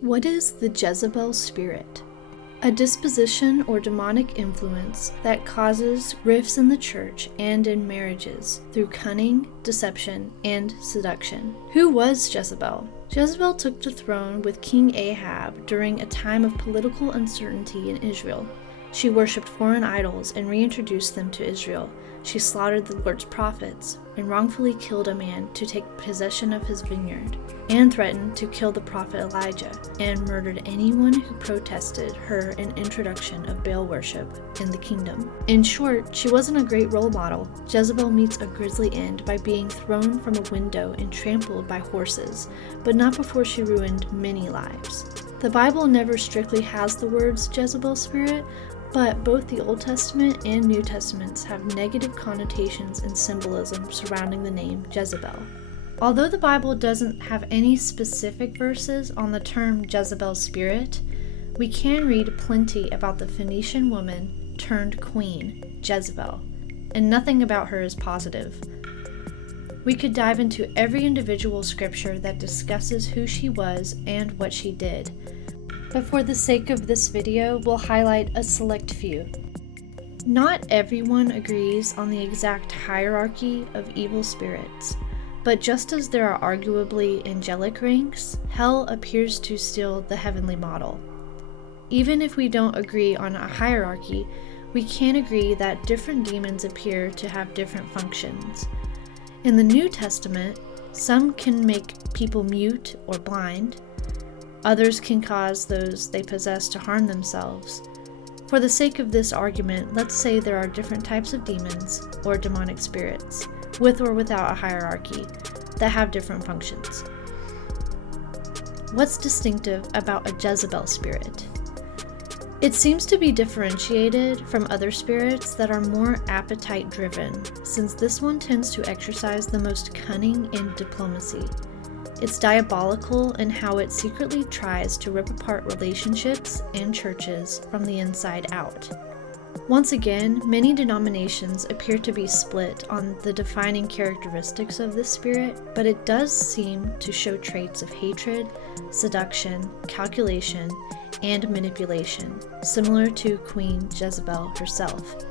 What is the Jezebel spirit? A disposition or demonic influence that causes rifts in the church and in marriages through cunning, deception, and seduction. Who was Jezebel? Jezebel took the throne with King Ahab during a time of political uncertainty in Israel. She worshipped foreign idols and reintroduced them to Israel. She slaughtered the Lord's prophets and wrongfully killed a man to take possession of his vineyard, and threatened to kill the prophet Elijah, and murdered anyone who protested her introduction of Baal worship in the kingdom. In short, she wasn't a great role model. Jezebel meets a grisly end by being thrown from a window and trampled by horses, but not before she ruined many lives. The Bible never strictly has the words Jezebel spirit, but both the Old Testament and New Testaments have negative connotations and symbolism surrounding the name Jezebel. Although the Bible doesn't have any specific verses on the term Jezebel spirit, we can read plenty about the Phoenician woman turned queen, Jezebel, and nothing about her is positive. We could dive into every individual scripture that discusses who she was and what she did, but for the sake of this video, we'll highlight a select few. Not everyone agrees on the exact hierarchy of evil spirits, but just as there are arguably angelic ranks, hell appears to steal the heavenly model. Even if we don't agree on a hierarchy, we can agree that different demons appear to have different functions. In the New Testament, some can make people mute or blind. Others can cause those they possess to harm themselves. For the sake of this argument, let's say there are different types of demons or demonic spirits, with or without a hierarchy, that have different functions. What's distinctive about a Jezebel spirit? It seems to be differentiated from other spirits that are more appetite-driven, since this one tends to exercise the most cunning in diplomacy. It's diabolical in how it secretly tries to rip apart relationships and churches from the inside out. Once again, many denominations appear to be split on the defining characteristics of this spirit, but it does seem to show traits of hatred, seduction, calculation, and manipulation, similar to Queen Jezebel herself.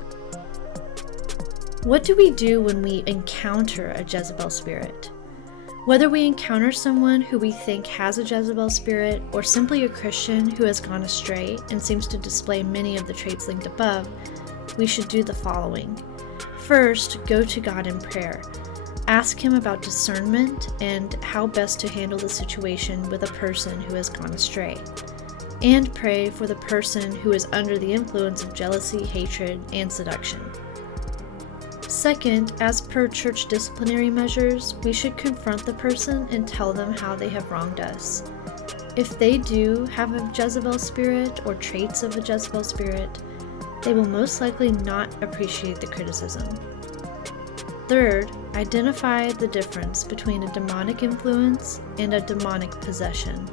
What do we do when we encounter a Jezebel spirit? Whether we encounter someone who we think has a Jezebel spirit, or simply a Christian who has gone astray and seems to display many of the traits linked above, we should do the following. First, go to God in prayer. Ask Him about discernment and how best to handle the situation with a person who has gone astray. And pray for the person who is under the influence of jealousy, hatred, and seduction. Second, as per church disciplinary measures, we should confront the person and tell them how they have wronged us. If they do have a Jezebel spirit or traits of a Jezebel spirit, they will most likely not appreciate the criticism. Third, identify the difference between a demonic influence and a demonic possession.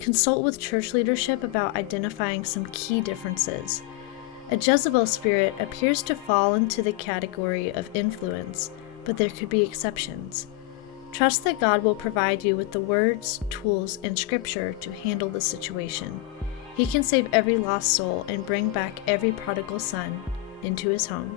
Consult with church leadership about identifying some key differences. A Jezebel spirit appears to fall into the category of influence, but there could be exceptions. Trust that God will provide you with the words, tools, and scripture to handle the situation. He can save every lost soul and bring back every prodigal son into His home.